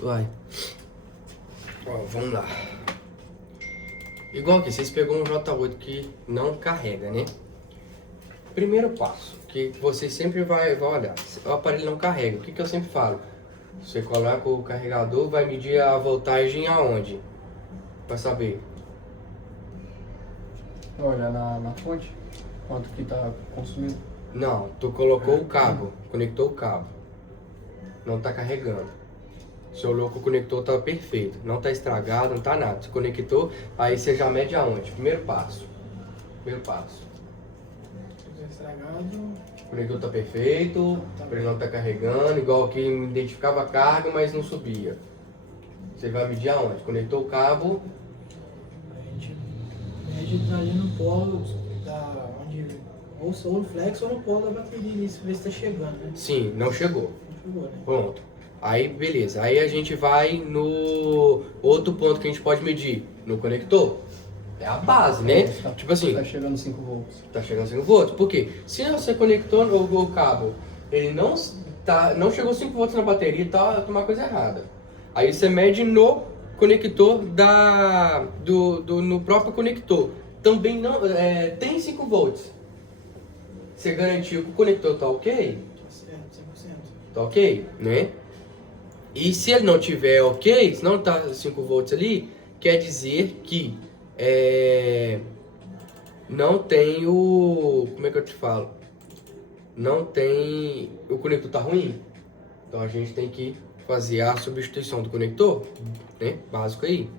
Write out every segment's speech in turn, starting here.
Vai. Ó, vamos lá. Igual aqui, vocês pegou um J8 que não carrega, né? Primeiro passo, que você sempre vai olhar, o aparelho não carrega. O que eu sempre falo? Você coloca o carregador, vai medir a voltagem aonde? Pra saber. Olha na fonte, quanto que tá consumindo. Não, tu colocou o cabo, conectou o cabo. Não tá carregando. Seu louco conector tá perfeito, não tá estragado, não tá nada. Você conectou, aí você já mede aonde? Primeiro passo. Primeiro passo. Estragado. O conector tá perfeito, ele não tá carregando, igual aqui identificava a carga, mas não subia. Você vai medir aonde? Conectou o cabo. A gente mede ali no polo da onde. Ou no flex ou no polo da bateria, isso ver se tá chegando, né? Sim, não chegou. Não chegou, né? Pronto. Aí beleza. Aí a gente vai no outro ponto que a gente pode medir, no conector. É a base, né? Tipo assim, Tá chegando 5 volts. tá chegando 5 volts. Por quê? Se você conectou o cabo, ele não chegou 5 volts na bateria, tá uma coisa errada. Aí você mede no conector no próprio conector. Também não tem 5 volts. Você garantiu que o conector tá ok? Tá certo, 100%. Tá ok, né? E se ele não tiver ok, se não tá 5 volts ali, quer dizer que não tem o... Como é que eu te falo? Não tem... O conector tá ruim. Então a gente tem que fazer a substituição do conector, né? Básico aí.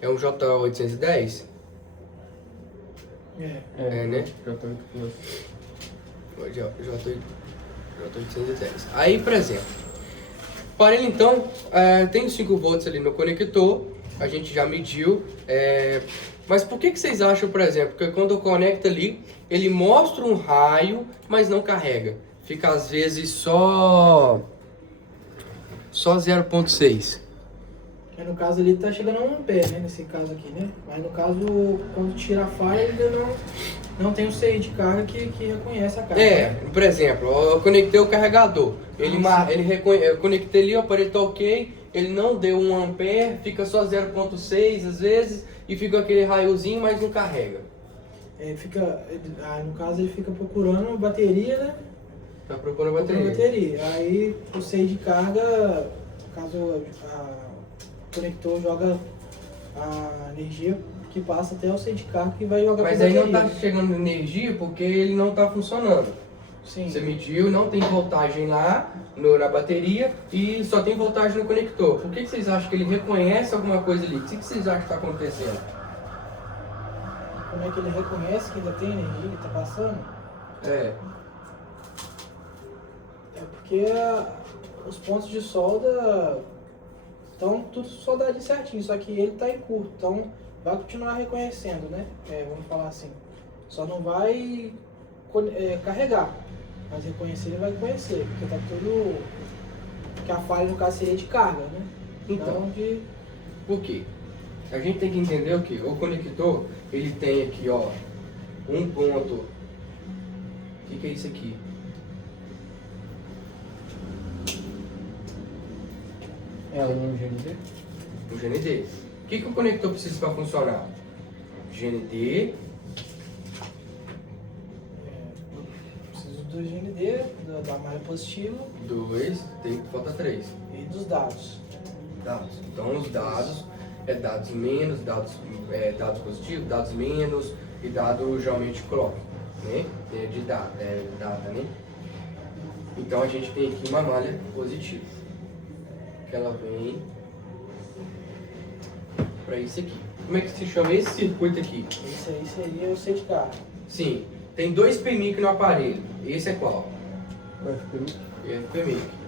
É um J810? Né? J8 Plus. J810. Aí, por exemplo, o aparelho então tem 5 volts ali no conector, a gente já mediu, mas por que vocês acham, por exemplo, que quando eu conecto ali, ele mostra um raio, mas não carrega? Fica às vezes só 0,6. Aí no caso ali tá chegando a 1 ampere, né? Nesse caso aqui, né? Mas no caso, quando tira a falha, ele ainda não tem o CI de carga que reconhece a carga. Por exemplo, eu conectei o carregador. Eu conectei ali, o aparelho tá ok, ele não deu 1 ampere, fica só 0,6 às vezes, e fica aquele raiozinho, mas não carrega. No caso ele fica procurando bateria, né? Tá procurando a bateria. Aí o CI de carga, no caso o conector joga a energia que passa até o CI de carga que vai jogar Mas pra aí bateria. não tá chegando energia porque ele não tá funcionando. Sim. Você mediu, não tem voltagem lá na bateria e só tem voltagem no conector. Por que vocês acham que ele reconhece alguma coisa ali? O que vocês acham que está acontecendo? Como é que ele reconhece que ainda tem energia que tá passando? É porque os pontos de solda estão tudo soldadinho certinho, só que ele tá em curto, então vai continuar reconhecendo, né? Vamos falar assim. Só não vai carregar, mas reconhecer ele vai conhecer, porque tá tudo... Que a falha no caso seria de carga, né? Então, não de... por quê? A gente tem que entender o que o conector, ele tem aqui, ó, um ponto. O que é isso aqui? É um GND? Um GND. O que o conector precisa para funcionar? GND. Preciso do GND, da malha positiva 2, falta 3. e dos dados. Dados. Então os dados dados menos, dados positivos, dados menos e dado geralmente clock, né? De data, né? Então a gente tem aqui uma malha positiva, que ela vem para isso aqui. Como é que se chama esse circuito aqui? Esse aí seria o CI de carga. Sim, tem 2 PMIC no aparelho. Esse é qual? O FPMIC. FPMIC.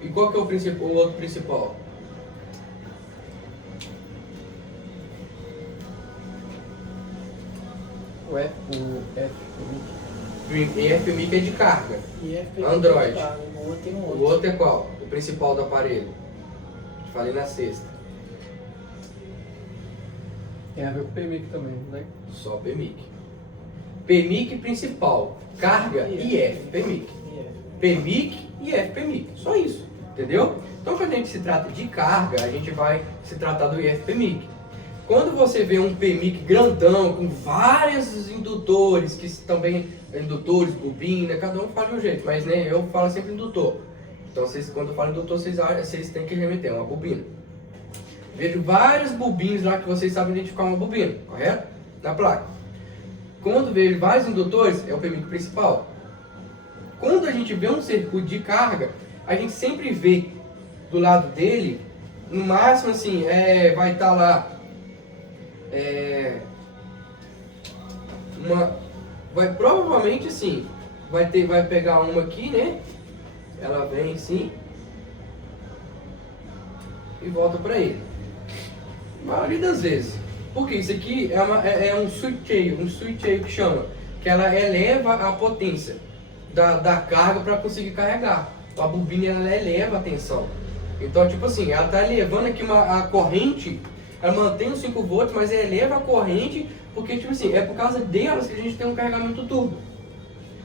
E qual que é o outro principal? O FPMIC. FPMIC é de carga. E FPMIC Android. é de carga. O outro tem um O outro é qual? O principal do aparelho. Falei na sexta. Tem a ver com o PMIC também, né? Só PMIC. PMIC principal. Carga IF. PMIC. PMIC e FPMIC, só isso, entendeu? Então quando a gente se trata de carga, a gente vai se tratar do IFPMIC. Quando você vê um PMIC grandão, com vários indutores, que também, indutores, bobina, cada um fala de um jeito, mas né, eu falo sempre indutor. Então quando eu falo indutor, vocês têm que remeter uma bobina. Vejo vários bobinos lá que vocês sabem identificar uma bobina, correto? Na placa. Quando vejo vários indutores, é o PMIC principal. Quando a gente vê um circuito de carga, a gente sempre vê do lado dele, no máximo assim, vai estar lá provavelmente assim, vai pegar uma aqui, né? Ela vem assim e volta para ele. A maioria das vezes. Porque isso aqui é um switch que chama, que ela eleva a potência da carga para conseguir carregar. A bobina ela eleva a tensão. Então, tipo assim, ela está elevando aqui a corrente, ela mantém os 5 volts, mas eleva a corrente, porque, tipo assim, é por causa delas que a gente tem um carregamento turbo.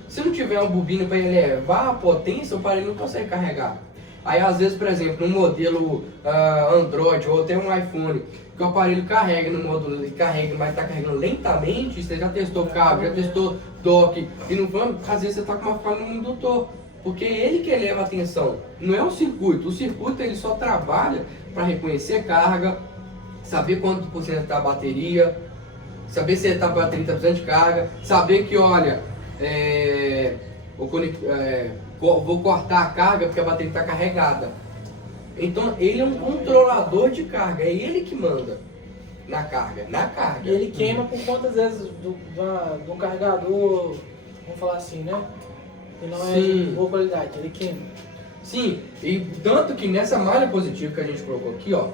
Se não tiver uma bobina para elevar a potência, o aparelho não consegue carregar. Aí, às vezes, por exemplo, um modelo Android ou até um iPhone, que o aparelho carrega no módulo, mas está carregando lentamente, você já testou cabo, já testou dock, e não vamos, às vezes você está com uma falha no indutor. Porque é ele que eleva a tensão, não é o circuito. O circuito ele só trabalha para reconhecer carga, saber quanto por cento está a bateria, saber se a bateria está precisando de carga, saber que, olha, vou cortar a carga porque a bateria está carregada. Então ele é um controlador de carga, é ele que manda na carga. E ele queima por quantas vezes do carregador, vamos falar assim, né? Que não é de boa qualidade, ele queima. Sim, e tanto que nessa malha positiva que a gente colocou aqui, ó,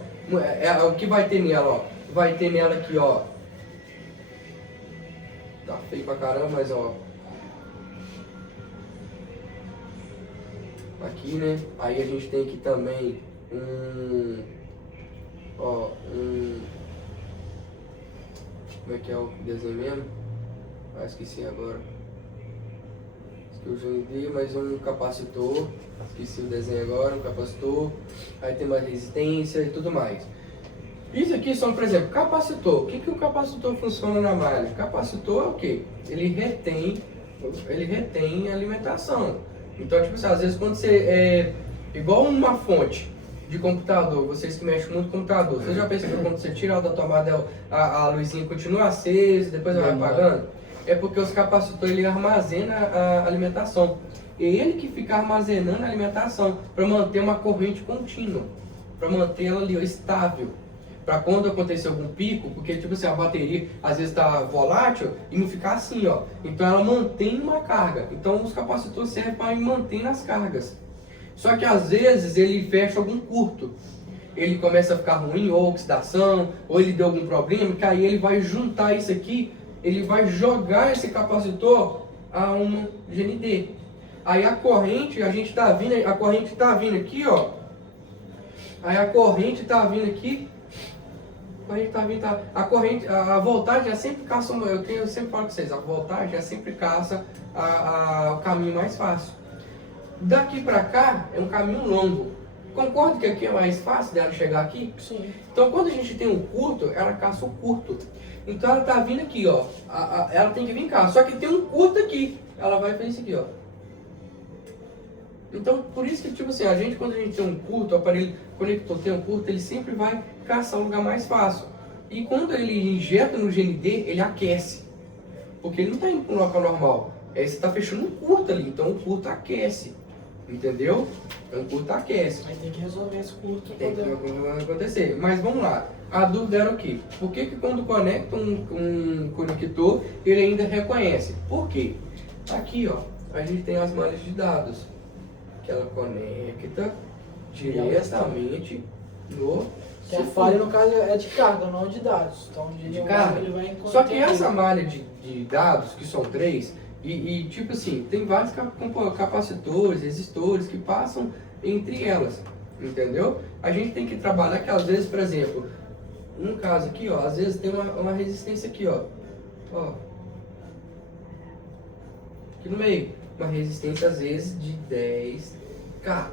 o que vai ter nela, ó, vai ter nela aqui, ó, tá feio pra caramba, mas ó, aqui, né, aí a gente tem aqui também como é que é o desenho mesmo? Esqueci agora. Que eu já dei, mais um capacitor, esqueci o desenho agora, um capacitor, aí tem mais resistência e tudo mais. Isso aqui são, por exemplo, capacitor. O que o capacitor funciona na malha? Capacitor é o quê? Ele retém a alimentação. Então, tipo assim, às vezes quando você igual uma fonte de computador, vocês que mexem muito com computador, você já percebeu quando você tira da tomada a luzinha continua acesa e depois ela vai apagando? É porque os capacitores ele armazena a alimentação. É ele que fica armazenando a alimentação para manter uma corrente contínua, para manter ela ali estável. Para quando acontecer algum pico, porque tipo assim, a bateria às vezes está volátil e não ficar assim, ó. Então ela mantém uma carga. Então os capacitores servem para manter as cargas. Só que às vezes ele fecha algum curto. Ele começa a ficar ruim, ou oxidação, ou ele deu algum problema, que aí ele vai juntar isso aqui. Ele vai jogar esse capacitor a uma GND. Aí a corrente, a corrente está vindo aqui, ó. Aí a corrente está vindo aqui. A voltagem é sempre caça, eu sempre falo com vocês, a voltagem é sempre caça o caminho mais fácil. Daqui para cá é um caminho longo. Concordo que aqui é mais fácil dela chegar aqui? Sim. Então quando a gente tem um curto, ela caça o curto. Então ela tá vindo aqui, ó. Ela tem que vir cá. Só que tem um curto aqui. Ela vai fazer isso aqui, ó. Então por isso que, tipo assim, quando a gente tem um curto, o aparelho conector tem um curto, ele sempre vai caçar um lugar mais fácil. E quando ele injeta no GND, ele aquece. Porque ele não está indo para um local normal. Aí você está fechando um curto ali. Então o curto aquece. Entendeu? Um curto aquece. Aí tem que resolver esse curto. Tem que acontecer. Mas vamos lá. A dúvida era o quê? Por que quando conecta um conector, ele ainda reconhece? Por quê? Aqui, ó, a gente tem as malhas de dados. Que ela conecta diretamente no... Que a falha, no caso, é de carga, não de dados. Então, de carga. Ele vai Só que essa malha de dados, que são 3, e tipo assim, tem vários capacitores, resistores que passam entre elas, entendeu? A gente tem que trabalhar que às vezes, por exemplo, um caso aqui, ó, às vezes tem uma resistência aqui, ó, aqui no meio, uma resistência às vezes de 10 Cara,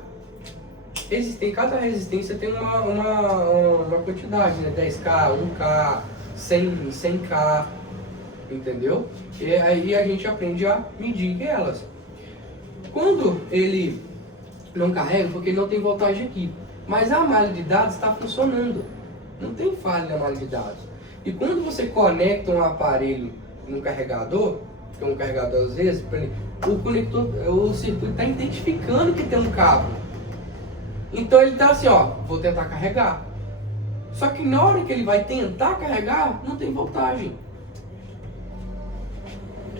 cada resistência tem uma quantidade, né? 10K, 1K, 100K, entendeu? E aí a gente aprende a medir elas. Quando ele não carrega, porque ele não tem voltagem aqui, mas a malha de dados está funcionando, não tem falha na malha de dados. E quando você conecta um aparelho num carregador, que é um carregador às vezes, o conector, o circuito está identificando que tem um cabo. Então ele está assim, ó, vou tentar carregar. Só que na hora que ele vai tentar carregar, não tem voltagem.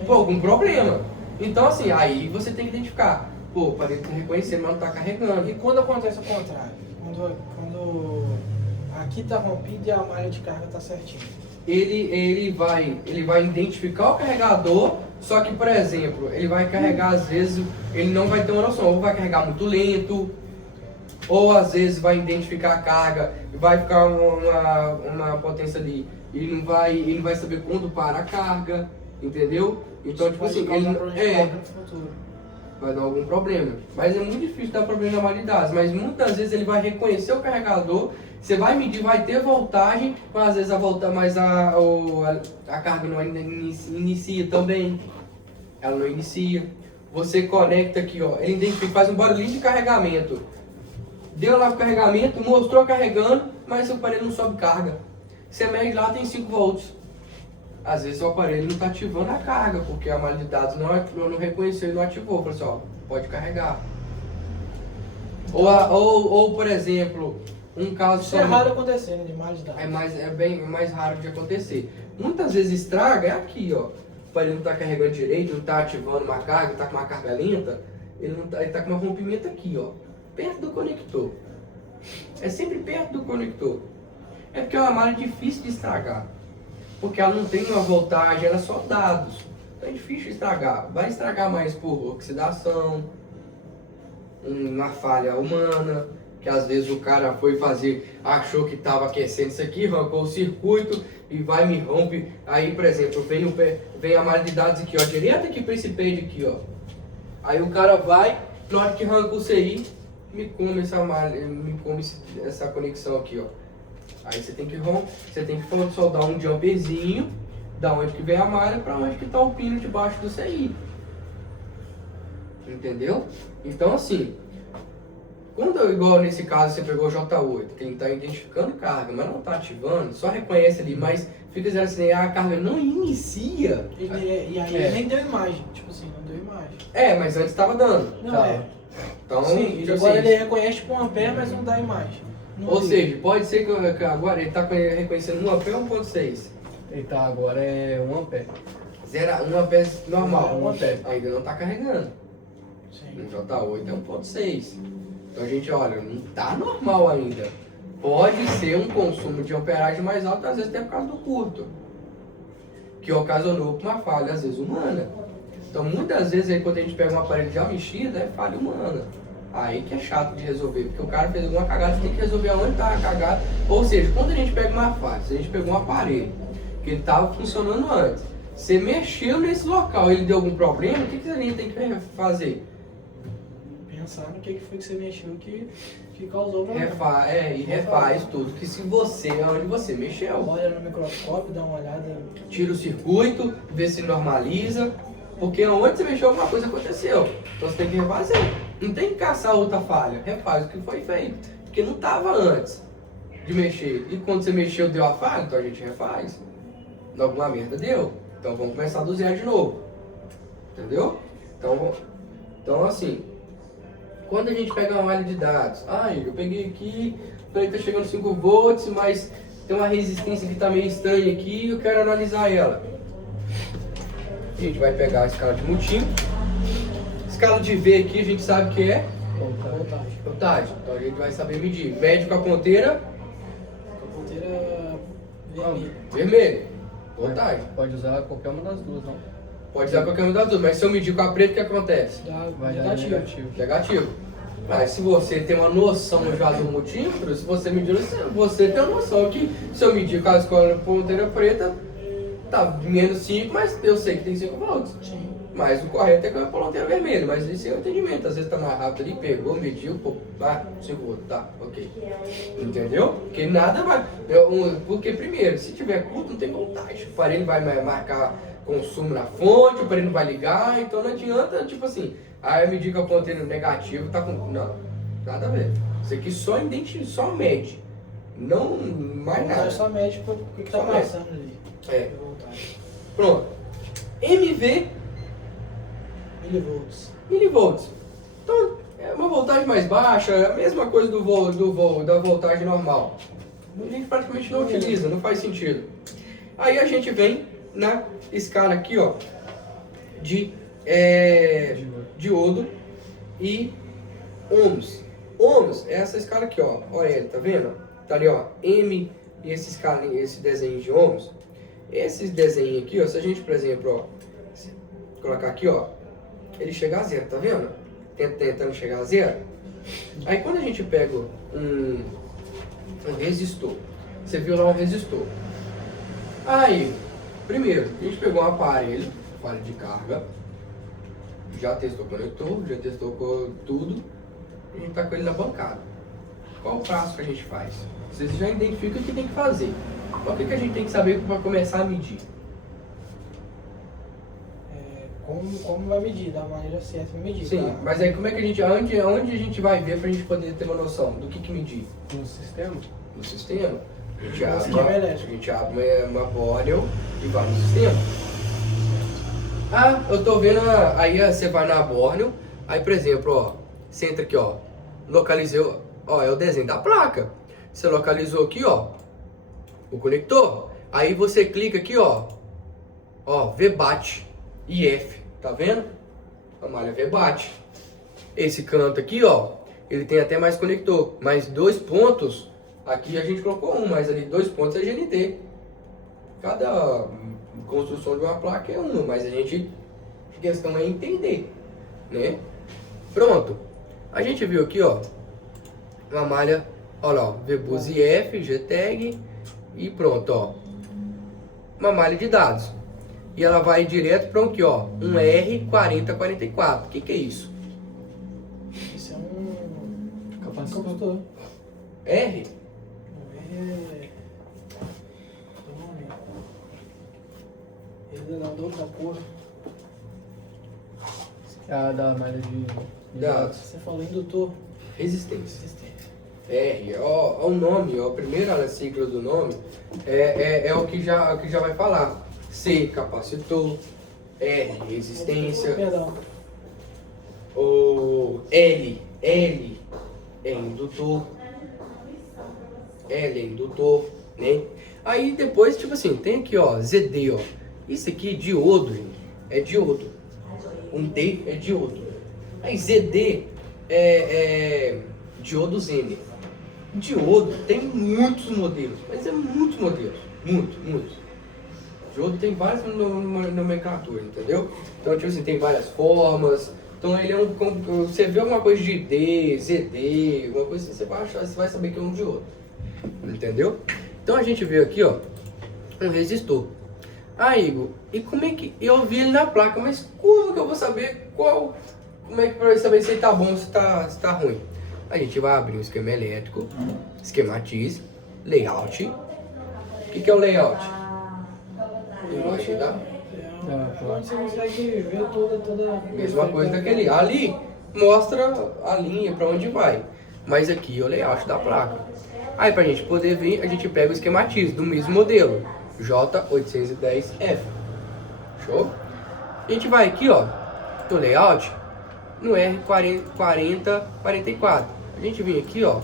Por algum problema. Então assim, aí você tem que identificar. Pô, o aparelho está reconhecendo, mas não está carregando. E quando acontece o contrário? Quando aqui está rompido e a malha de carga está certinha. Ele vai identificar o carregador, só que, por exemplo, ele vai carregar, às vezes, ele não vai ter uma noção, ou vai carregar muito lento, ou às vezes vai identificar a carga, vai ficar uma potência ali, e não vai saber quando para a carga, entendeu? Então, tipo assim, vai dar algum problema. Mas é muito difícil dar problema na malha de dados, mas muitas vezes ele vai reconhecer o carregador, você vai medir, vai ter voltagem, mas às vezes a carga não inicia também. Ela não inicia. Você conecta aqui, ó, ele identifica, faz um barulhinho de carregamento. Deu lá o carregamento, mostrou carregando, mas o aparelho não sobe carga. Você mede lá, tem 5 volts. Às vezes o aparelho não está ativando a carga, porque a malha de dados não reconheceu e não ativou. Falou assim, ó, pode carregar. Ou por exemplo, um caso... Isso é raro acontecer, né, de malha de dados. É bem mais raro de acontecer. Muitas vezes estraga, é aqui, ó. O aparelho não está carregando direito, não está ativando uma carga, está com uma carga lenta, ele está com um rompimento aqui, ó, perto do conector. É sempre perto do conector. É porque é uma malha difícil de estragar. Porque ela não tem uma voltagem, ela é só dados. Então é difícil de estragar. Vai estragar mais por oxidação, uma falha humana, que às vezes o cara foi fazer, achou que estava aquecendo isso aqui, arrancou o circuito e vai me rompe. Aí, por exemplo, vem a malha de dados aqui, ó, direto aqui para esse page aqui, ó. Aí o cara vai, na hora que arranca o CI, me come essa conexão aqui, ó. Aí você tem que soldar um jumperzinho, da onde que vem a malha para onde que está o pino debaixo do CI. Entendeu? Então assim, igual nesse caso você pegou o J8, que ele está identificando carga, mas não está ativando, só reconhece ali, mas fica dizendo assim, a carga não inicia. E aí nem deu imagem, tipo assim, não deu imagem. Mas antes estava dando. Não, tá. Então, sim, tipo agora assim, ele reconhece com ampere, mas não dá imagem. Ou seja, pode ser que agora ele está reconhecendo 1 ampere ou 1.6. Ele tá agora é 1 ampere. 1 ampere normal. 1 ampere. Ainda não está carregando. Sim. No J8 é 1.6. Então a gente olha, não está normal ainda. Pode ser um consumo de amperagem mais alto, às vezes até por causa do curto. Que ocasionou uma falha, às vezes humana. Então muitas vezes aí, quando a gente pega um aparelho de mexida, é falha humana. Aí que é chato de resolver, porque o cara fez alguma cagada, você tem que resolver aonde está a cagada. Ou seja, quando a gente pega uma falha, se a gente pegou um aparelho que ele estava funcionando antes, você mexeu nesse local, ele deu algum problema, o que a gente tem que fazer? Pensar no que foi que você mexeu que causou o problema. Refaz tudo, que se você, onde você mexeu. Olha no microscópio, dá uma olhada. Tira o circuito, vê se normaliza, porque onde você mexeu alguma coisa aconteceu. Então você tem que refazer. Não tem que caçar outra falha, refaz o que foi feito, porque não estava antes de mexer. E quando você mexeu deu a falha, então a gente refaz. Alguma merda deu, então vamos começar do zero de novo. Entendeu? Então assim, quando a gente pega uma malha de dados, eu peguei aqui, ele tá chegando 5 volts, mas tem uma resistência que tá meio estranha aqui, eu quero analisar ela. A gente vai pegar a escala de multímetro. Escala de V aqui a gente sabe que é voltagem. Então a gente vai saber medir. Mede com a ponteira. Com a ponteira vermelha. Vermelha. Voltagem. Pode usar qualquer uma das duas, não? Pode usar qualquer uma das duas, mas se eu medir com a preta, o que acontece? Vai dar negativo. Negativo. Mas se você tem uma noção já do multímetro, se você medir, você tem uma noção que se eu medir com a escola ponteira preta, tá menos 5, mas eu sei que tem 5 volts. Sim. Mas o correto é com a ponteira vermelha, mas isso é o entendimento. Às vezes tá mais rápido ali, pegou, mediu, pô, segura, tá, ok. Entendeu? Porque nada vai. Porque primeiro, se tiver curto, não tem voltagem. O aparelho vai marcar consumo na fonte, o aparelho não vai ligar, então não adianta, tipo assim, eu me diga que o ponteiro negativo tá com. Não, nada a ver. Isso aqui só mede. Não mais nada. Só mede o que tá passando ali. É. Pronto. MV milivolts. Então, é uma voltagem mais baixa, é a mesma coisa da voltagem normal. A gente praticamente não utiliza, não faz sentido. Aí a gente vem na escala aqui, ó, de diodo e ohms. Ohms é essa escala aqui, ó. Olha ele, tá vendo? Tá ali, ó, M e esse desenho de ohms. Esse desenho aqui, ó, se a gente, por exemplo, ó, colocar aqui, ó, ele chega a zero, tá vendo? Tentando chegar a zero. Aí quando a gente pega um resistor, você viu lá um resistor. Aí, primeiro, a gente pegou um aparelho de carga, já testou o conector, já testou tudo, a gente tá com ele na bancada. Qual o passo que a gente faz? Vocês já identificam o que tem que fazer. O que a gente tem que saber para começar a medir? Como vai medir, da maneira certa de medir. Sim, tá? Mas aí como é que a gente, onde a gente vai ver pra gente poder ter uma noção do que medir? No sistema? No sistema. A gente abre uma Borel e vai no sistema. Eu tô vendo, aí você vai na Borel, aí por exemplo, ó, você entra aqui, ó, localizou, ó, é o desenho da placa. Você localizou aqui, ó, o conector. Aí você clica aqui, ó, VBAT. IF, tá vendo? A malha VBAT. Esse canto aqui, ó, ele tem até mais conector, mais 2 pontos. Aqui a gente colocou mas ali 2 pontos é GNT. Cada construção de uma placa é uma, mas a questão é entender, né? Pronto. A gente viu aqui, ó, uma malha, olha lá, VBus IF, GTAG e pronto, ó. Uma malha de dados. E ela vai direto para aqui, ó, um R4044. O que é isso? Isso é um capacitor. R? Ele é da cor. Da malha de dados. Você falou indutor. Resistência. R, ó, o nome, ó, a primeira sigla do nome é o que já vai falar. C, capacitor. R, resistência. Perdão. O L é indutor. L é indutor, né? Aí depois, tipo assim, tem aqui, ó, ZD, ó. Isso aqui, diodo, gente, é diodo. Um D é diodo. Aí ZD é diodo Zener. Diodo tem muitos modelos, mas é muitos modelos, muitos. Diodo tem várias nomenclaturas, entendeu? Então, tipo assim, tem várias formas. Então, ele é você vê alguma coisa de D, ZD, alguma coisa assim, você vai achar, você vai saber que é um diodo. Entendeu? Então, a gente vê aqui, ó, um resistor. Igor, e como é que eu vi ele na placa, mas como que eu vou saber como é que para saber se ele tá bom ou se tá ruim? A gente vai abrir um esquema elétrico, esquematize, layout. O que é o layout? Imagem da... Onde você consegue ver toda Mesma coisa daquele. Ali mostra a linha para onde vai. Mas aqui é o layout da placa. Aí pra gente poder ver, a gente pega o esquematize do mesmo modelo. J810F. Show? A gente vai aqui, ó, no layout, no R4044. A gente vem aqui, ó,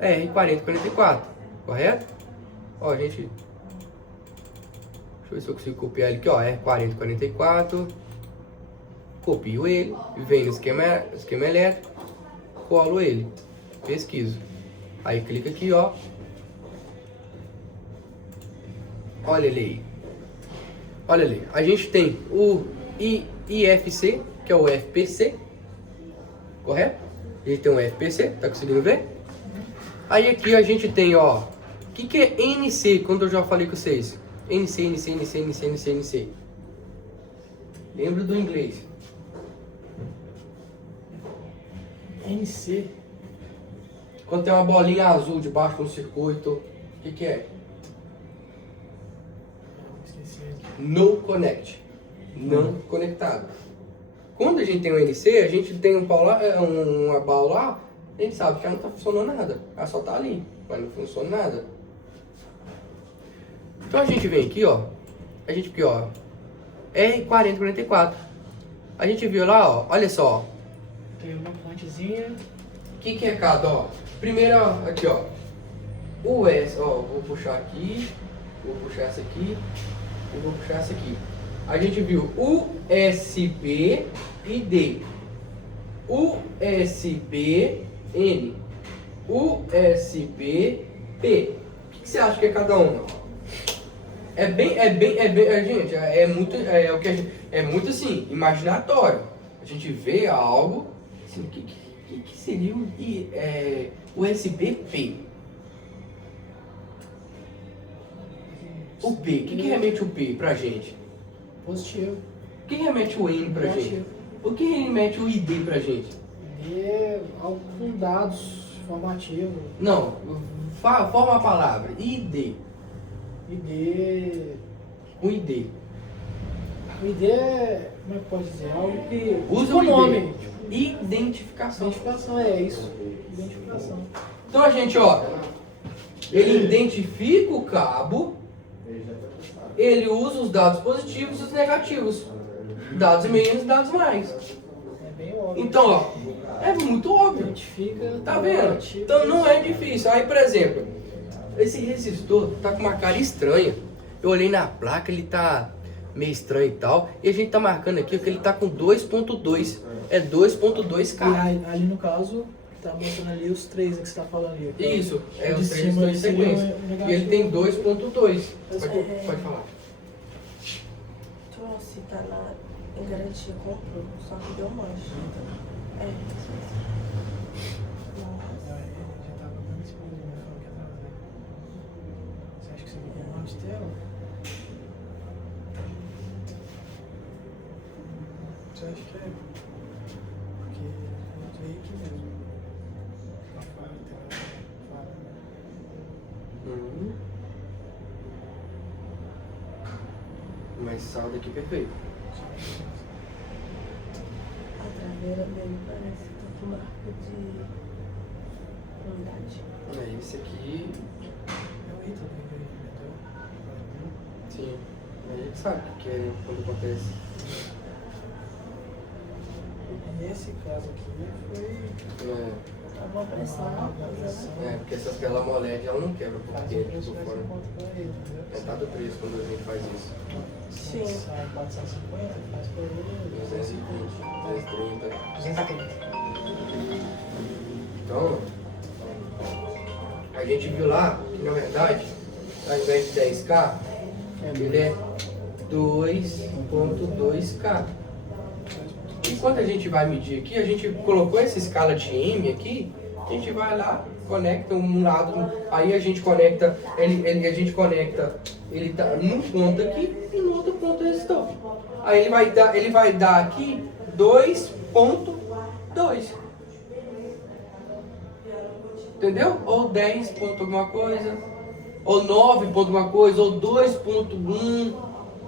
R4044, correto? Ó, a gente... Deixa eu ver se eu consigo copiar ele aqui, ó, R4044. Copio ele, venho no esquema elétrico, colo ele, pesquiso. Aí clica aqui, ó. Olha ele aí. Olha ali. A gente tem o IFC, que é o FPC. Correto? A gente tem um FPC, tá conseguindo ver? Aí aqui a gente tem, ó. O que é NC, quando eu já falei com vocês? NC. Lembra do inglês. NC. Quando tem uma bolinha azul debaixo de um circuito, o que é? Esqueci. No connect. Não conectado. Quando a gente tem um NC, a gente tem uma bala lá, a gente sabe que ela não está funcionando nada. Ela só está ali, mas não funciona nada. Então a gente vem aqui, ó. A gente aqui, ó. R4044. A gente viu lá, ó. Olha só. Tem uma fontezinha. O que é cada, ó? Primeiro, ó, aqui, ó. US, ó. Vou puxar aqui. Vou puxar essa aqui. E vou puxar essa aqui. A gente viu USB e D. USB N. USB P. O que você acha que é cada uma? Gente, é muito assim, imaginatório. A gente vê algo, assim, o que seria o USB-P? O P, o que remete o P pra gente? Positivo. O que remete o N pra gente? O que remete o ID pra gente? ID é algo com dados informativos. Não, forma a palavra, ID. ID. O ID. O ID é, como é que pode dizer? Algo que. Usa tipo o ID. nome. Identificação. Identificação, é isso. Identificação. Então a gente, ó, ele identifica o cabo, ele usa os dados positivos e os negativos. Dados menos e dados mais. É bem óbvio. Então, ó, é muito óbvio. Identifica. Tá vendo? Então não é difícil. Aí, por exemplo, esse resistor tá com uma cara estranha. Eu olhei na placa, ele tá meio estranho e tal. E a gente tá marcando aqui que ele tá com 2.2. É 2.2K. E ali no caso, tá mostrando ali os três que você tá falando ali. Isso, é de os três cima estão em seria sequência. um negativo. E ele tem 2.2. Pode falar. Trouxe, tá em garantia, comprou, só que deu mancha. É, isso mesmo. Nossa. Já tava dando esse problema, falou que atrasou. Você acha que você vai com de tela? Você acha que é? Porque eu veio aqui mesmo. A fala, Uhum. Mas saldo aqui perfeito. A traveira dele parece que tá com marca de umidade. É esse aqui, É o Ítalo que inventou. sim. A gente sabe o que é quando acontece. Nesse caso aqui foi. É, Tá uma pressão, uma coisa, né? porque essas telas AMOLED ela não quebra por Faz o dentro, preço por vai fora. ser quanto pra ele, entendeu? É dado preço quando a gente faz isso. Sim. Sai 450, faz por ele 220, 230. 230. Então, a gente viu lá que na verdade, ao invés de 10K, ele é 2.2K. E quando a gente vai medir aqui, a gente colocou essa escala de M aqui, a gente vai lá, conecta um lado, aí a gente conecta, ele tá num ponto aqui e no outro ponto o resistor. Aí ele vai dar aqui 2.2. Entendeu? Ou 10 ponto alguma coisa, ou 9 ponto alguma coisa, ou 2.1.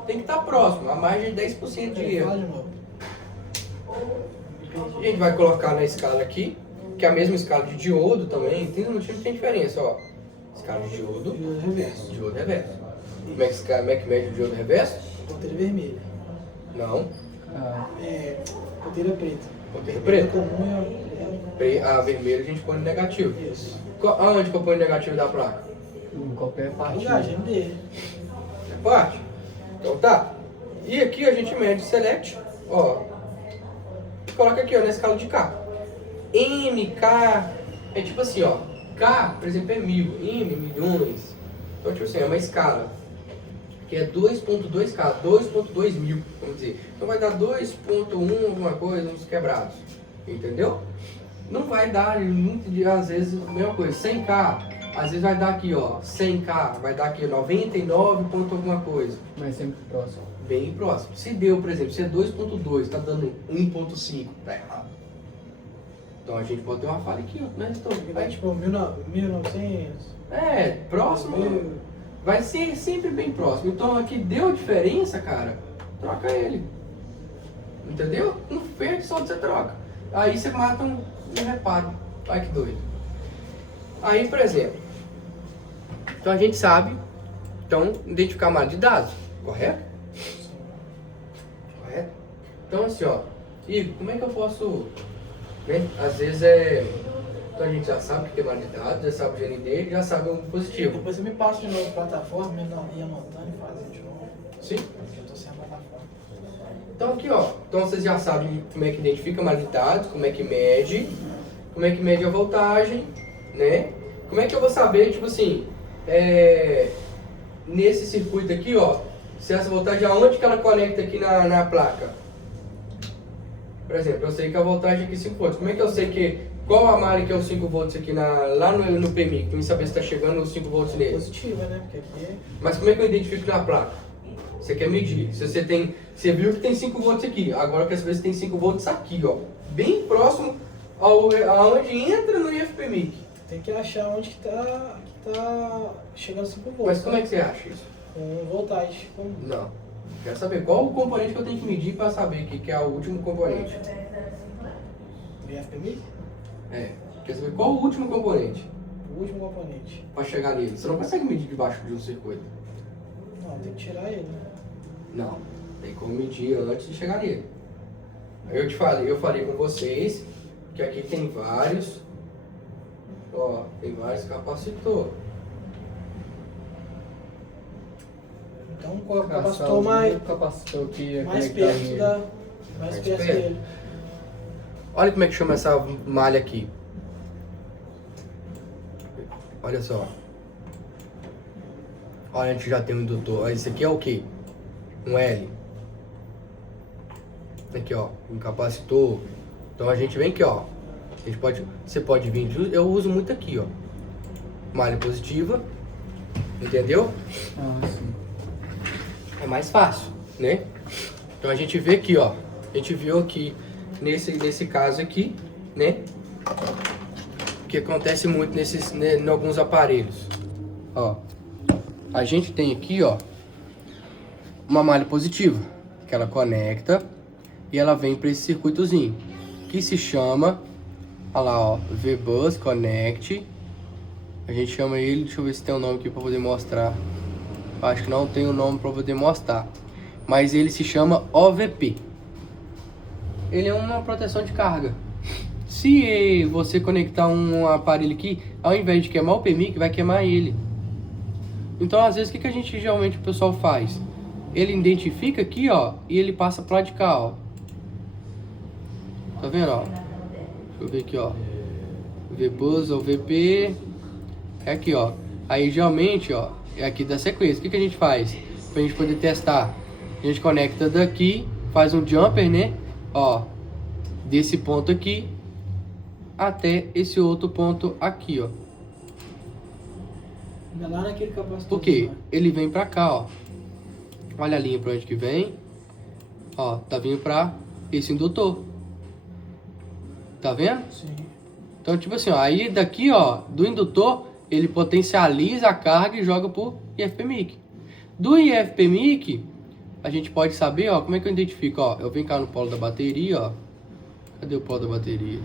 Tem que estar próximo, a mais de 10% de erro. Fala de novo. A gente vai colocar na escala aqui, que é a mesma escala de diodo também, não tem diferença, ó. Escala de diodo, E o reverso. diodo reverso. Como é que mede o diodo reverso? Ponteira vermelha. Não, É. Ponteira preta. ponteira preta. Comum é. A vermelha a gente põe no negativo. Isso. Aonde que eu ponho o negativo da placa? Em qualquer parte. Lugar, GMD. É parte. Então tá. E aqui a gente mede select, ó. Coloca aqui, ó, na escala de K. MK é tipo assim, ó. K, por exemplo, é 1000, M, milhões. Então, tipo assim, é uma escala que é 2.2K, 2.2 mil, vamos dizer. Então vai dar 2.1 alguma coisa, uns quebrados. Entendeu? Não vai dar, às vezes, a mesma coisa, 100K. Às vezes vai dar aqui, ó, 100K, vai dar aqui 99 ponto alguma coisa. Mas sempre próximo. bem próximo. Se deu, por exemplo, se é 2.2, está dando 1.5, tá errado. Então a gente pode ter uma falha aqui, ó, né? Então, Vai tipo 1900. é, próximo. 2000. Vai ser sempre bem próximo. Então aqui deu diferença, cara, troca ele. Entendeu? Um ferro de solda você troca. Aí você mata um reparo. Ai que doido. Aí, por exemplo, então a gente sabe, então, identificar a malha de dados, correto? Correto? Então assim, ó, Igor, como é que eu posso, né? Às vezes então a gente já sabe o que é malha de dados, já sabe o GND, já sabe o positivo. Depois você me passa de novo a plataforma, e anotando e fazendo de novo. Sim? Eu tô sem a plataforma. Então aqui, ó, então vocês já sabem como é que identifica a malha de dados, como é que mede a voltagem, né? Como é que eu vou saber, tipo assim, nesse circuito aqui, ó, se essa voltagem, aonde que ela conecta aqui na placa? Por exemplo, eu sei que a voltagem aqui é 5 volts. Como é que eu sei qual a malha que é os 5 volts aqui lá no PMIC? Pra mim saber se está chegando os 5 volts nele. Positiva, né? Porque aqui Mas como é que eu identifico na placa? Você quer medir. Se você viu que tem 5 volts aqui, agora eu quero saber se tem 5 volts aqui, ó. Bem próximo aonde entra no IFPMIC. tem que achar onde que tá chegando 5 volts. Mas como é que você acha isso? Com voltagem. Não. Quero saber qual o componente que eu tenho que medir para saber que é o último componente. Do IFPMIC? É. Quer saber qual o último componente O último componente. para chegar nele. Você não consegue medir debaixo de um circuito. Não, tem que tirar ele. Não. Tem como medir antes de chegar nele. Eu falei com vocês que aqui tem vários. Ó, tem vários capacitores. Então o capacitor mais capacitor que é perto conectado mais Mais perto perto. dele. Olha como é que chama essa malha aqui. Olha só. Olha, a gente já tem um indutor. Esse aqui é o quê? Um L. Aqui, ó. Um capacitor. Então a gente vem aqui, ó. Você pode vir. Eu uso muito aqui, ó. Malha positiva. Entendeu? Ah, sim. É mais fácil, né? Então a gente vê aqui, ó. A gente viu aqui nesse caso aqui, né? Que acontece muito em alguns aparelhos. Ó. A gente tem aqui, ó, uma malha positiva, que ela conecta e ela vem para esse circuitozinho, que se chama, olha lá, ó, VBus Connect. A gente chama ele, deixa eu ver se tem um nome aqui para poder mostrar. Acho que não tem um nome para poder mostrar, mas ele se chama OVP. Ele é uma proteção de carga. Se você conectar um aparelho aqui, ao invés de queimar o PMIC, vai queimar ele. Então, às vezes, o que a gente geralmente o pessoal faz? Ele identifica aqui, ó, e ele passa pro lado de cá, ó. Tá vendo, ó? Deixa eu ver aqui, ó. VBus ou VP. É aqui, ó. Aí, geralmente, ó, é aqui da sequência. O que a gente faz? Pra gente poder testar. A gente conecta daqui, faz um jumper, né? Ó, desse ponto aqui até esse outro ponto aqui, ó. Lá naquele capacitor. Por quê? Ele vem pra cá, ó. Olha a linha pra onde que vem. Ó, tá vindo pra esse indutor. Tá vendo? Sim. Então, tipo assim, ó, aí daqui, ó, do indutor, ele potencializa a carga e joga pro IFPMIC. Do IFPMIC, a gente pode saber, ó, como é que eu identifico, ó. Eu venho cá no polo da bateria, ó. Cadê o polo da bateria?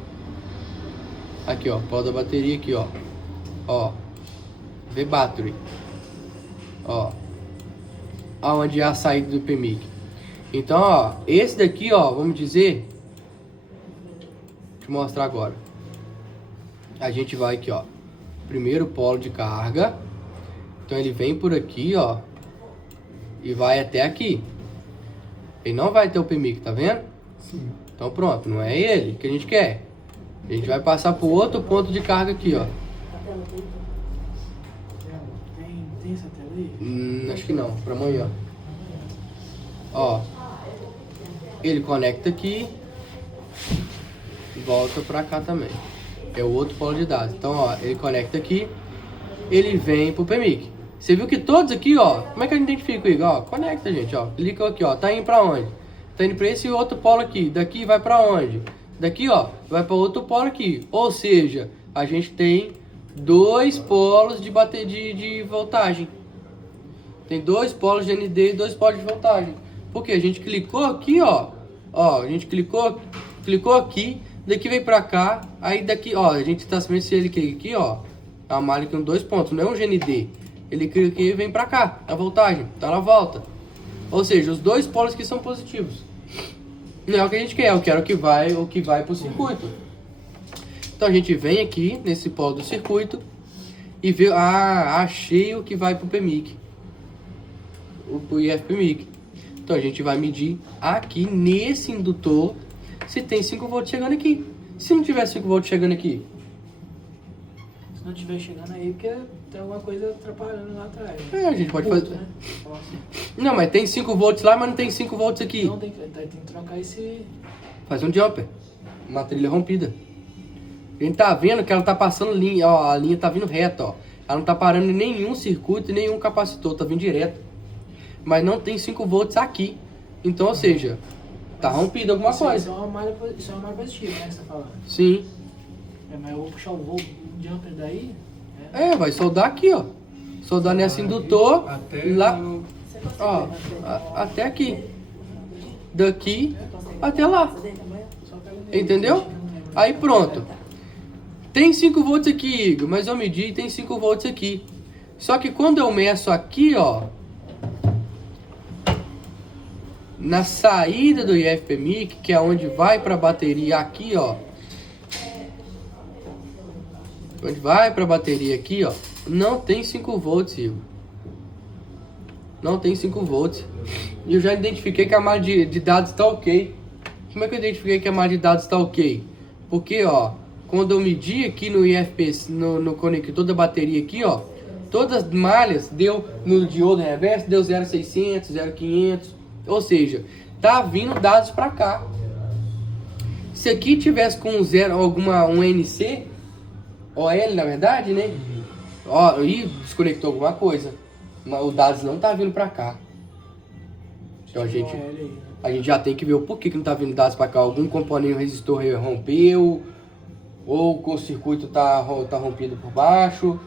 Aqui, ó, polo da bateria aqui, ó. Ó. V-Battery. Ó. Aonde é a saída do PMIC. Então, ó, esse daqui, ó, vamos dizer. Deixa eu mostrar agora. A gente vai aqui, ó. Primeiro polo de carga. Então ele vem por aqui, ó. E vai até aqui. Ele não vai ter o PMIC, tá vendo? Sim. Então pronto, não é ele que a gente quer. A gente vai passar pro outro ponto de carga aqui, ó. Tem essa tela aí? Acho que não, pra amanhã. Ó. Ele conecta aqui. E volta pra cá também. É o outro polo de dados. Então, ó, ele conecta aqui. Ele vem pro PMIC. Você viu que todos aqui, ó, como é que a gente identifica, Igor? Ó, conecta, gente, ó. Clica aqui, ó. Tá indo pra onde? Tá indo pra esse outro polo aqui. Daqui vai pra onde? Daqui, ó, vai pra outro polo aqui. Ou seja, a gente tem 2 polos de bateria de voltagem. Tem 2 polos de ND e 2 polos de voltagem. Porque a gente clicou aqui, ó. Ó, a gente clicou aqui. Daqui vem pra cá. Aí daqui, ó, a gente tá sabendo se ele clica aqui, ó. A malha com 2 pontos, não é um GND. Ele clica aqui e vem pra cá, a voltagem, tá na volta. Ou seja, os 2 polos que são positivos. Não é o que a gente quer, eu quero que vai pro circuito. Então a gente vem aqui nesse polo do circuito e vê, achei o que vai pro PMIC. O IF-PMIC. Então a gente vai medir aqui nesse indutor se tem 5 volts chegando aqui. Se não tiver 5 volts chegando aqui, Se não estiver chegando aí, porque tem alguma coisa atrapalhando lá atrás. a gente pode fazer. Né? Nossa. Não, mas tem 5 volts lá, mas não tem 5 volts aqui. Não, tem que trocar esse... Faz um jumper. Uma trilha rompida. A gente tá vendo que ela tá passando linha, ó. A linha tá vindo reta, ó. Ela não tá parando em nenhum circuito e nenhum capacitor, tá vindo direto. Mas não tem 5 volts aqui. Então, ou seja, tá rompida alguma coisa. Isso é uma malha positiva, né, que você tá falando. Sim. Mas eu vou puxar o jumper daí... Vai soldar aqui, ó. Soldar nesse indutor, Até lá, no- ó, até aqui. Daqui até lá. Entendeu? Aí pronto. Tem 5 volts aqui, Igor, mas eu medi e tem 5 volts aqui. Só que quando eu meço aqui, ó, na saída do IF-PMIC, que é onde vai para a bateria aqui, ó. Onde vai para a bateria aqui, ó, não tem 5 volts, Igor. Não tem 5 volts. E eu já identifiquei que a malha de dados está ok. Como é que eu identifiquei que a malha de dados está ok? Porque, ó, quando eu medi aqui no IFP, no conector da bateria aqui, ó, todas as malhas deu, no diodo reverso, deu 0,600, 0,500. Ou seja, tá vindo dados para cá. Se aqui tivesse com um NC, OL na verdade, né? Ó, e desconectou alguma coisa. Mas o dados não tá vindo para cá. Então a gente já tem que ver o porquê que não tá vindo dados para cá. Algum componente, resistor rompeu, ou o circuito tá rompido por baixo.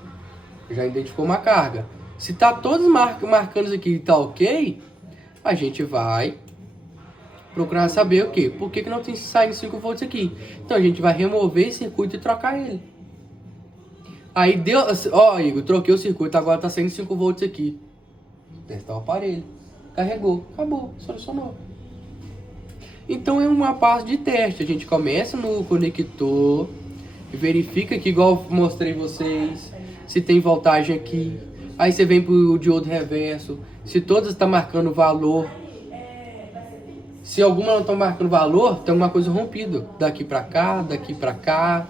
Já identificou uma carga. Se tá todos marcando aqui e tá ok, a gente vai procurar saber o quê? Por que não tem saindo 5 volts aqui? Então a gente vai remover esse circuito e trocar ele. Aí deu, ó, Igor, troquei o circuito, agora tá saindo 5 volts aqui. Testar o aparelho. Carregou, acabou, solucionou. Então é uma parte de teste. A gente começa no conector e verifica aqui, igual eu mostrei vocês, se tem voltagem aqui. Aí você vem pro diodo reverso, se todas estão marcando valor. Se alguma não estão marcando valor, tem alguma coisa rompida. Daqui pra cá, daqui pra cá.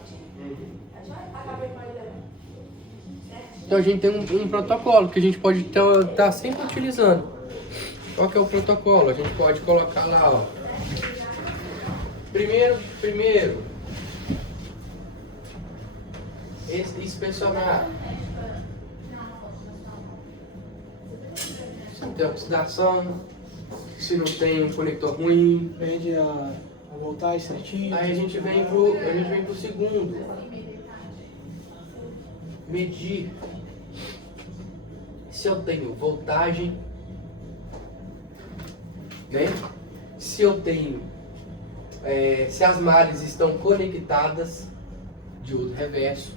Então a gente tem um protocolo que a gente pode estar sempre utilizando. Qual que é o protocolo? A gente pode colocar lá, ó. Primeiro, inspecionar. Se não tem oxidação, se não tem um conector ruim. Perde a voltagem certinho. Aí a gente vem pro segundo. Medir se eu tenho voltagem, né? Se eu tenho, se as malhas estão conectadas, diodo reverso.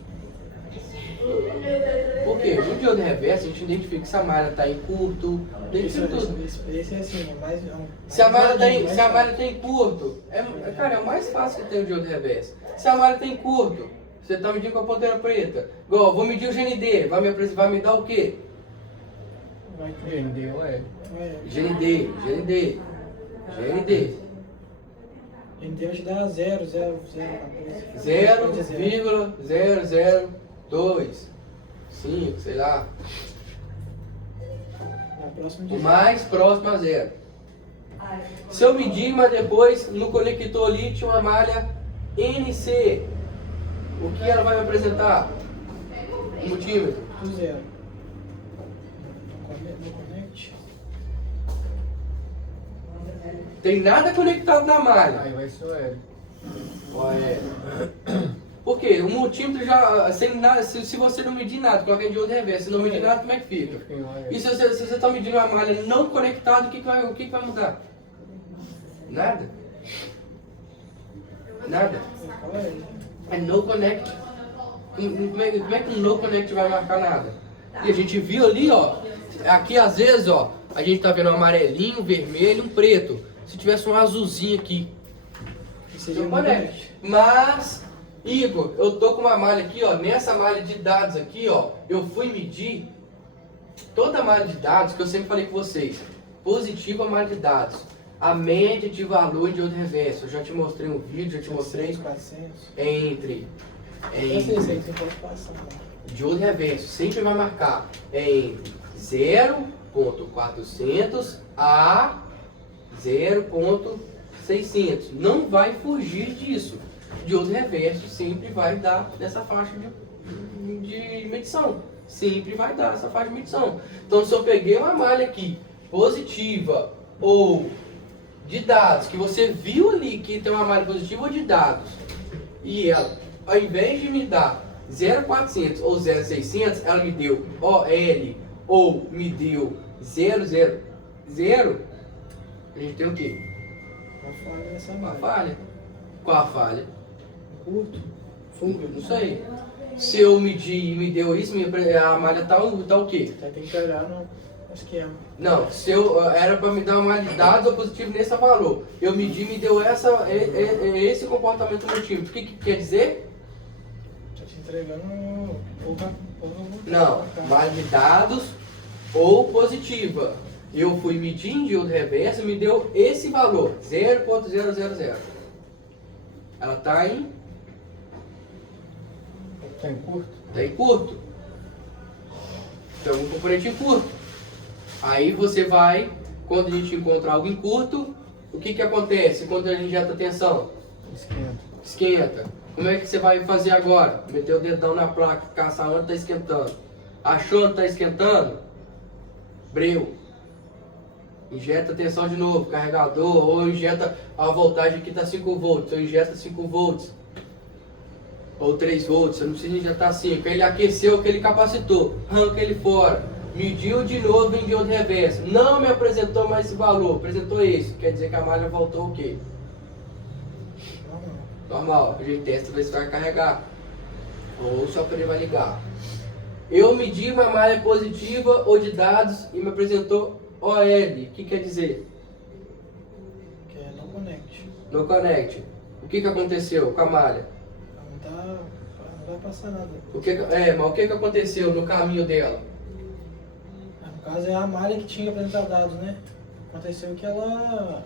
Porque no diodo reverso a gente identifica se a malha está em curto, Esse tudo. é assim, é mais... Se a malha tá em curto, cara, é o mais fácil que tem o diodo reverso. Se a malha tá em curto, você tá medindo com a ponteira preta. Igual, vou medir o GND, vai me dar o quê? Vai ter. GND ou L? GND. GND hoje dá 0,002. 0,0025, sei lá. Na próxima O mais próximo a 0. Se eu medir, mas depois no conector ali tinha uma malha NC, o que ela vai me apresentar? O multímetro. do 0. connect. Tem nada conectado na malha. Aí vai ser o L. Por quê? O multímetro já, sem nada, se você não medir nada, coloca de outro reverso, se não medir nada, como é que fica? E se você está medindo uma malha não conectada, o que vai mudar? Nada. Nada. É no connect. Como é que um no connect vai marcar nada? E a gente viu ali, ó, aqui às vezes, ó, a gente tá vendo um amarelinho, um vermelho, um preto. Se tivesse um azulzinho aqui, Seria no connect. Mas, Igor, eu tô com uma malha aqui, ó, nessa malha de dados aqui, ó, eu fui medir toda a malha de dados que eu sempre falei com vocês. Positiva malha de dados. A média de valor de outro reverso. Eu já te mostrei um vídeo, já te mostrei 400. entre Passar. de outro reverso. Sempre vai marcar entre 0.400 a 0.600. Não vai fugir disso. De outro reverso sempre vai dar nessa faixa de medição. Sempre vai dar essa faixa de medição. Então se eu peguei uma malha aqui positiva ou de dados, que você viu ali que tem uma malha positiva ou de dados, e ela, ao invés de me dar 0.400 ou 0.600, ela me deu OL ou me deu 0.00, a gente tem o quê? Uma falha nessa Uma malha. falha. Qual a falha? Curto. Fuga. Não sei. Se eu medir e me deu isso, a malha tá o quê? Aí tem que pegar no esquema. Não, se eu era para me dar uma malha de dados ou positivo nesse valor. Eu medi e me deu esse comportamento no time. O que quer dizer? Tá te entregando pouca. Não, malha de dados ou positiva. Eu fui medindo de outro reverso e me deu esse valor, 0.000. Ela está em Tá em curto? Tá em curto. Então, um componente em curto. Aí você vai, quando a gente encontra algo em curto, o que acontece quando a gente injeta tensão? Esquenta. Esquenta. Como é que você vai fazer agora? Meter o dedão na placa, caçar onde está esquentando. Achou onde está esquentando? Breu. Injeta tensão de novo, carregador, ou injeta a voltagem aqui está 5 volts, ou injeta 5 volts. Ou 3 volts, você não precisa injetar 5. Ele aqueceu aquele capacitor, arranca ele fora, mediu de novo em de outro reverso. Não me apresentou mais esse valor, apresentou esse. Quer dizer que a malha voltou o quê? Normal, a gente testa ver se vai carregar. Ou só para ele vai ligar. Eu medi uma malha positiva ou de dados e me apresentou OL. O que quer dizer? Que é no connect. No connect. O que aconteceu com a malha? Não vai passar nada. Mas o que aconteceu no caminho dela? No caso é a malha que tinha apresentado dados, né? Aconteceu que ela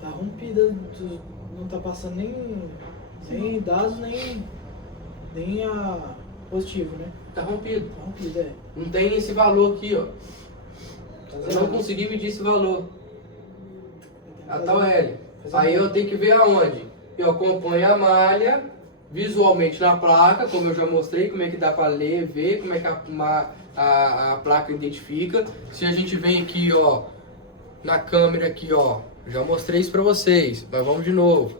tá rompida, não tá passando nem dados, nem a positivo, né? Tá rompido. Tá rompido, é. Não tem esse valor aqui, ó. Tá Eu não zerado. consegui medir esse valor. A Fazer- tal L. fazer Aí um- eu tenho que ver aonde? Eu acompanho a malha visualmente na placa, como eu já mostrei, como é que dá para ler, ver, como é que a placa identifica. Se a gente vem aqui, ó, na câmera aqui, ó, já mostrei isso para vocês, mas vamos de novo.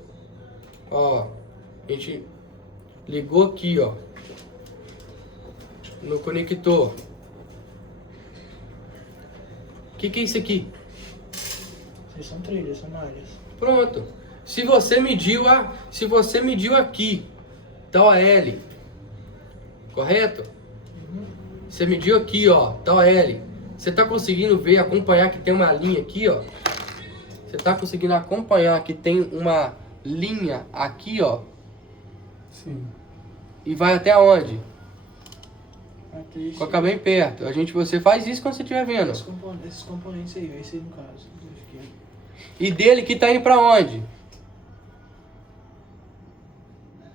Ó, a gente ligou aqui, ó, no conector. O que é isso aqui? Vocês são trilhas, são malhas. Pronto. Se você mediu aqui, tá OL, correto? Você mediu aqui, ó, tá OL. Você tá conseguindo ver, acompanhar que tem uma linha aqui, ó? Você tá conseguindo acompanhar que tem uma linha aqui, ó? Sim. E vai até onde? Até isso. Coloca bem perto. Você faz isso quando você estiver vendo. Esses componentes aí, esse aí no caso. Acho que é. E dele que tá indo pra onde?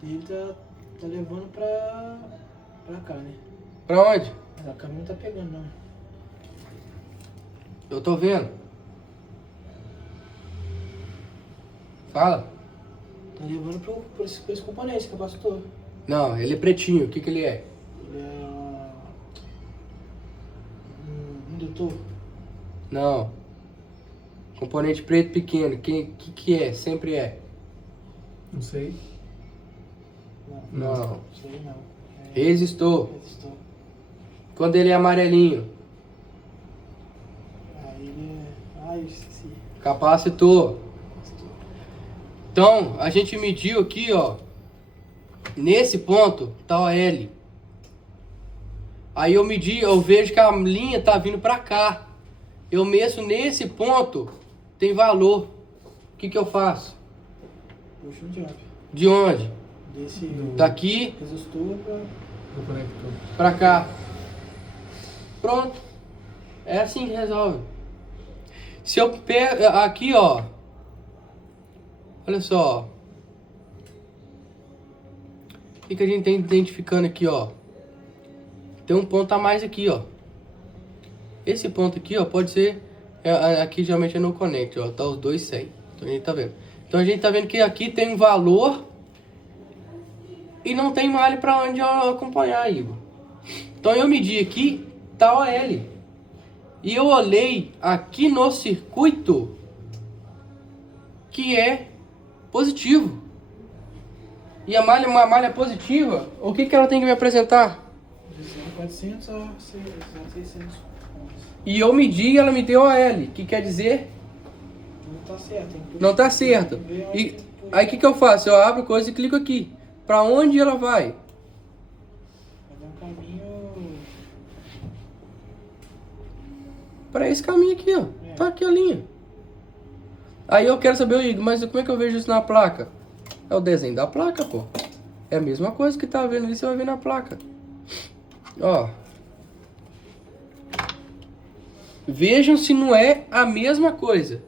Ele tá levando pra cá, né? Pra onde? Mas a câmera não tá pegando, não. Eu tô vendo. Fala. Tá levando pra esse componente, capacitor. Não, ele é pretinho. O que ele é? Ele é Indutor. Não. Componente preto pequeno, que é? Sempre é. Não sei. Não. Sei não. Resistor. Resistor. Quando ele é amarelinho. Aí ele é... eu esqueci. Capacitor. Então, a gente mediu aqui, ó. Nesse ponto tá o L. Aí eu medi, eu vejo que a linha tá vindo pra cá. Eu meço nesse ponto, tem valor. O que eu faço? Puxa um jump. De onde? Desse Daqui resistor pra... Do conector. pra cá. Pronto. É assim que resolve. Se eu pego aqui, ó. Olha só. O que a gente tem identificando aqui, ó? Tem um ponto a mais aqui, ó. Esse ponto aqui, ó, pode ser... aqui geralmente é no connect, ó. Tá os dois 100. Então a gente tá vendo. Então a gente tá vendo que aqui tem um valor... E não tem malha pra onde eu acompanhar, Igor. Então eu medi aqui, tá OL. E eu olhei aqui no circuito... Que é positivo. E uma malha positiva, o que ela tem que me apresentar? De 400 a 600 pontos. E eu medi e ela me deu OL, que quer dizer Não tá certo. Hein? não tá certo. E aí o que eu faço? Eu abro coisa e clico aqui. Pra onde ela vai? Vai dar um caminho... Pra esse caminho aqui, ó. Tá aqui a linha. Aí eu quero saber, Igor, mas como é que eu vejo isso na placa? É o desenho da placa, pô. É a mesma coisa que tá vendo ali, você vai ver na placa. Ó. Vejam se não é a mesma coisa.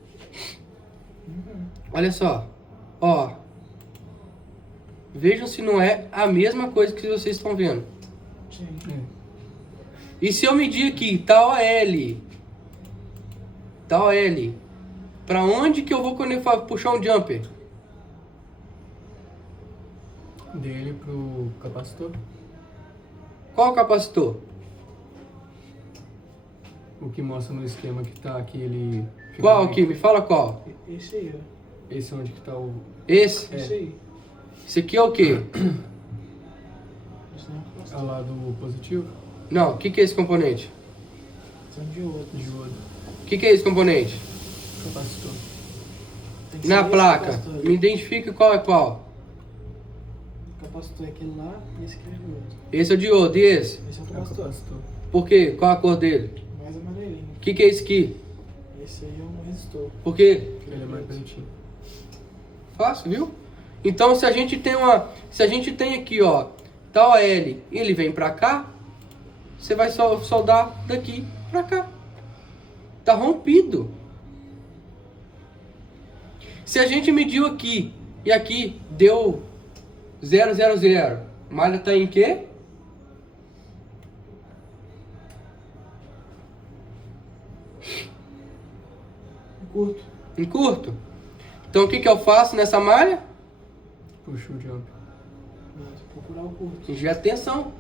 Olha só. Ó. Vejam se não é a mesma coisa que vocês estão vendo. Sim. E se eu medir aqui, tá OL. Tá OL. Pra onde que eu vou puxar um jumper? Dele pro capacitor. Qual capacitor? O que mostra no esquema que tá aqui, ele... Qual aqui? Me fala qual. Esse aí, ó. Esse é onde que tá o... Esse? Esse aí. Esse aqui é o quê? Esse não é Ao capacitor. lado positivo. Não, o que é esse componente? São de outro. De ouro. O que é esse componente? Capacitor. Tem que Na ser esse placa, capacitor. me identifica qual é qual. O capacitor é aquele lá e esse aqui é de outro. Esse é o diodo, e esse? Esse é o É o capacitor. capacitor. Por quê? Qual a cor dele? Mais amarelinho. O que é esse aqui? Esse aí é um resistor. Por quê? Ele é mais pretinho. Fácil, viu? Então se a gente tem aqui, ó, tá OL e ele vem pra cá, você vai soldar daqui pra cá. Tá rompido. Se a gente mediu aqui e aqui deu 000, malha tá em quê? Curto. Em curto. Então o que eu faço nessa malha? Puxa o jump. Procurar o curto. Injeta tensão.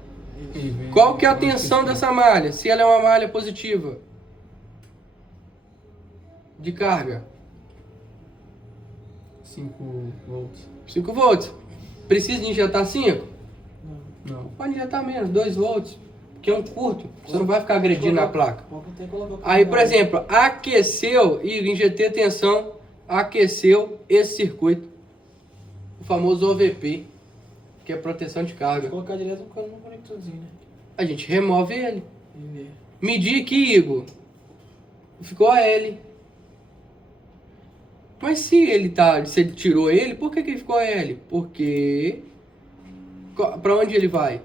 E vem Qual que é a onde tensão está. dessa malha? Se ela é uma malha positiva de carga, 5 volts. 5 volts. Precisa de injetar 5? Não. Pode injetar menos, 2 volts. Porque é um curto. Você não vai ficar agredindo na placa. Tem que colocar o Aí, por carregador. exemplo, aqueceu e injetei tensão, aqueceu esse circuito. O famoso OVP, que é proteção de Vou carga. colocar direto no conectorzinho, né? A gente remove ele. E ver. Medir aqui, Igor. Ficou a L. Mas se ele tirou ele, por que ele ficou a L? Porque... Pra onde ele vai?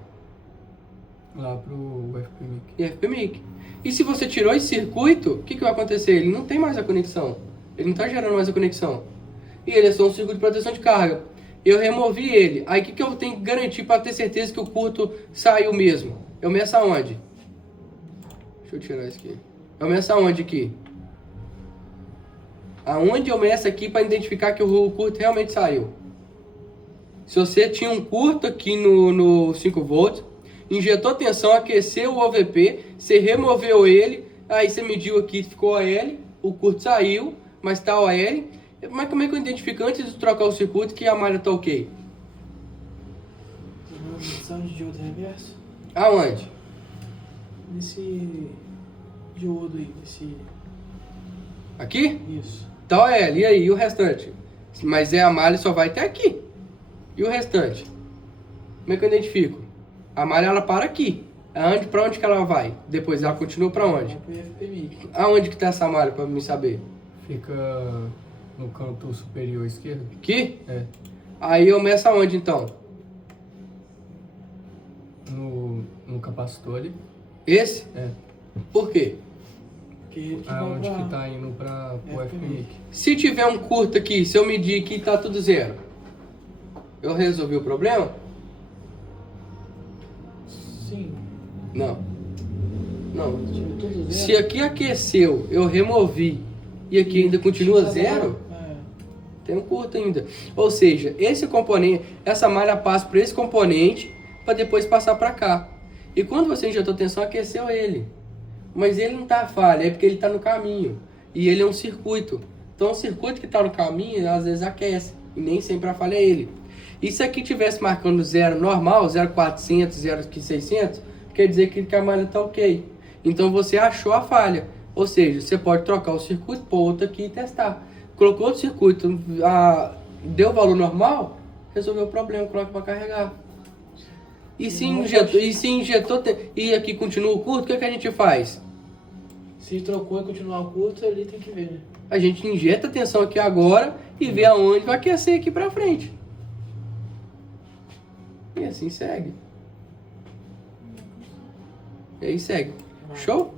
Lá pro FPMIC. E FPMIC. E se você tirou esse circuito, o que vai acontecer? Ele não tem mais a conexão. Ele não está gerando mais a conexão. E ele é só um circuito de proteção de carga. Eu removi ele. Aí o que eu tenho que garantir para ter certeza que o curto saiu mesmo? Eu meço aonde? Deixa eu tirar isso aqui. Eu meço aonde aqui? Aonde eu meço aqui para identificar que o curto realmente saiu? Se você tinha um curto aqui no 5 volts, injetou tensão, aqueceu o OVP, você removeu ele, Aí você mediu aqui, ficou OL, o curto saiu, mas tá OL. Mas como é que eu identifico antes de trocar o circuito que a malha tá ok? Medição de diodo reverso. Aonde? Nesse diodo aí, nesse... Aqui? Isso. Tá OL, e aí? E o restante? Mas a malha só vai até aqui. E o restante? Como é que eu identifico? A malha ela para aqui. Pra onde que ela vai? Depois ela continua pra onde? Vai pro FPMIC. Aonde que tá essa malha pra me saber? Fica no canto superior esquerdo. Aqui? É. Aí eu meço aonde então? No capacitor ali. Esse? É. Por quê? Que ele que vai Aonde pra... que tá indo pro FPMIC. Se tiver um curto aqui, se eu medir aqui tá tudo zero, eu resolvi o problema? Sim. Não. Não. Tive tudo zero. Se aqui aqueceu, eu removi e aqui ainda continua Tá zero, É. tem um curto ainda. Ou seja, esse componente, essa malha passa por esse componente para depois passar para cá. E quando você injetou tensão, aqueceu ele. Mas ele não tá falha, é porque ele está no caminho. E ele é um circuito. Então o circuito que está no caminho, às vezes aquece. E nem sempre a falha é ele. E se aqui tivesse marcando zero normal, 0,400, 0,600, quer dizer que a malha está ok. Então você achou a falha. Ou seja, você pode trocar o circuito, pôr outro aqui e testar. Colocou outro circuito, deu o valor normal, resolveu o problema, coloca para carregar. E se injetou, e aqui continua o curto, o que a gente faz? Se trocou e continuar o curto, ali tem que ver, né? A gente injeta a tensão aqui agora e vê aonde vai aquecer aqui pra frente. E assim segue. E aí segue. Show?